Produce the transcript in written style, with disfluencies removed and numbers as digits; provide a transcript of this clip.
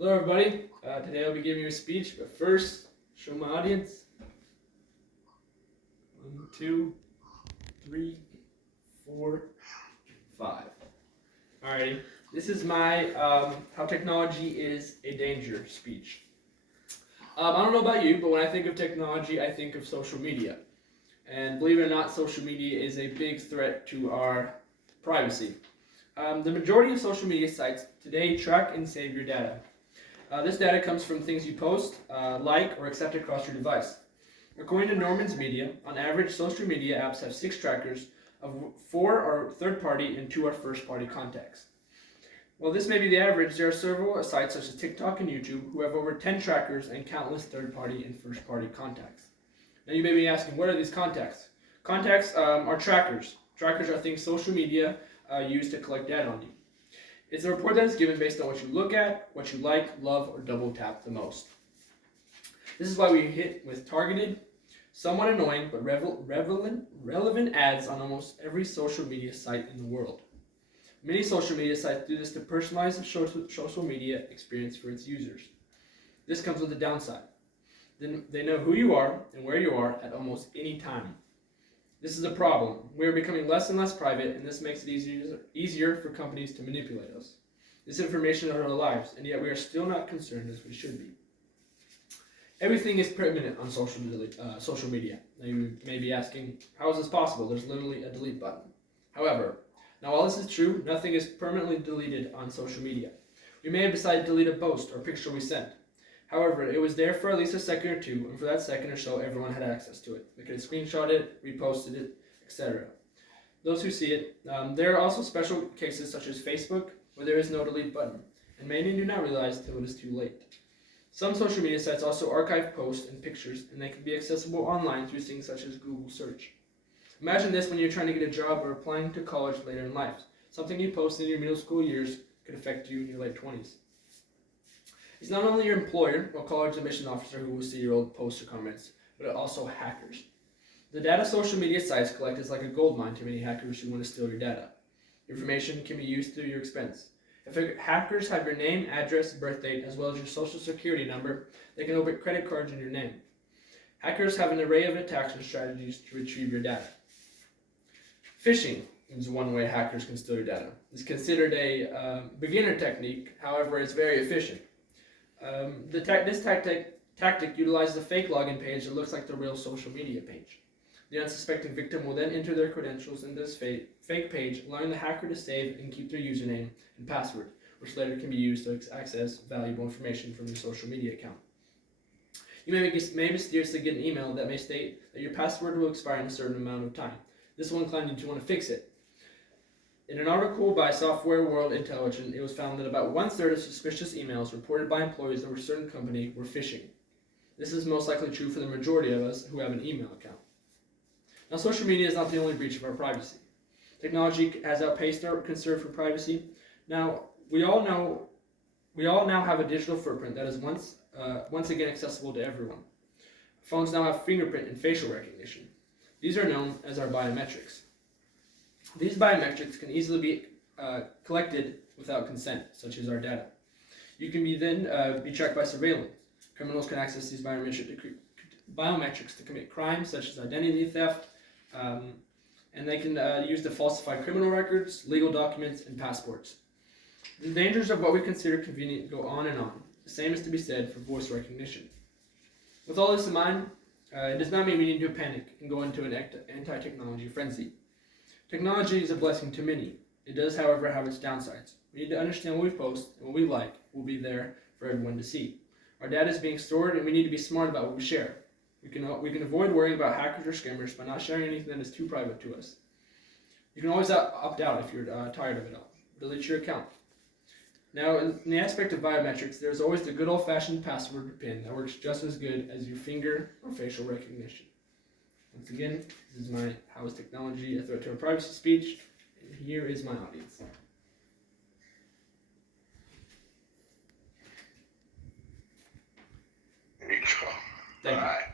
Hello everybody, today I'll be giving you a speech, but first, show my audience. 1, 2, 3, 4, 5. Alrighty, this is my how technology is a danger speech. I don't know about you, but when I think of technology, I think of social media. And believe it or not, social media is a big threat to our privacy. The majority of social media sites today track and save your data. This data comes from things you post, like, or accept across your device. According to Norman's Media, on average, social media apps have 6 trackers, of 4 are third-party and 2 are first-party contacts. While this may be the average, there are several sites such as TikTok and YouTube who have over 10 trackers and countless third-party and first-party contacts. Now you may be asking, what are these contacts? Contacts are trackers. Trackers are things social media use to collect data on you. It's a report that is given based on what you look at, what you like, love, or double tap the most. This is why we hit with targeted, somewhat annoying, but relevant ads on almost every social media site in the world. Many social media sites do this to personalize the social media experience for its users. This comes with a downside. Then they know who you are and where you are at almost any time. This is a problem. We are becoming less and less private, and this makes it easier for companies to manipulate us. This information is our lives, and yet we are still not concerned as we should be. Everything is permanent on social media. Now you may be asking, how is this possible? There's literally a delete button. However, now while this is true, nothing is permanently deleted on social media. We may have decided to delete a post or picture we sent. However, it was there for at least a second or two, and for that second or so, everyone had access to it. They could have screenshot it, reposted it, etc. Those who see it, there are also special cases such as Facebook, where there is no delete button, and many do not realize until it is too late. Some social media sites also archive posts and pictures, and they can be accessible online through things such as Google search. Imagine this when you're trying to get a job or applying to college later in life. Something you posted in your middle school years could affect you in your late 20s. It's not only your employer or college admission officer who will see your old posts or comments, but also hackers. The data social media sites collect is like a gold mine to many hackers who want to steal your data. Information can be used to your expense. If hackers have your name, address, birth date, as well as your social security number, they can open credit cards in your name. Hackers have an array of attacks and strategies to retrieve your data. Phishing is one way hackers can steal your data. It's considered a beginner technique, however, it's very efficient. This tactic utilizes a fake login page that looks like the real social media page. The unsuspecting victim will then enter their credentials in this fake page, allowing the hacker to save and keep their username and password, which later can be used to access valuable information from your social media account. You may mysteriously get an email that may state that your password will expire in a certain amount of time. This will incline you to want to fix it. In an article by Software World Intelligence, it was found that about 1/3 of suspicious emails reported by employees of a certain company were phishing. This is most likely true for the majority of us who have an email account. Now, social media is not the only breach of our privacy. Technology has outpaced our concern for privacy. Now, we all now have a digital footprint that is once again accessible to everyone. Phones now have fingerprint and facial recognition. These are known as our biometrics. These biometrics can easily be collected without consent, such as our data. You can be tracked by surveillance. Criminals can access these biometrics to commit crimes such as identity theft, and they can use to falsify criminal records, legal documents, and passports. The dangers of what we consider convenient go on and on. The same is to be said for voice recognition. With all this in mind, it does not mean we need to panic and go into an anti-technology frenzy. Technology is a blessing to many. It does, however, have its downsides. We need to understand what we post and what we like will be there for everyone to see. Our data is being stored, and we need to be smart about what we share. We can avoid worrying about hackers or scammers by not sharing anything that is too private to us. You can always opt out if you're tired of it all. Delete your account. Now, in the aspect of biometrics, there's always the good old-fashioned password or PIN that works just as good as your finger or facial recognition. Once again, this is my How is Technology a Threat to Our Privacy speech, and here is my audience. There you go. Thank you. All right.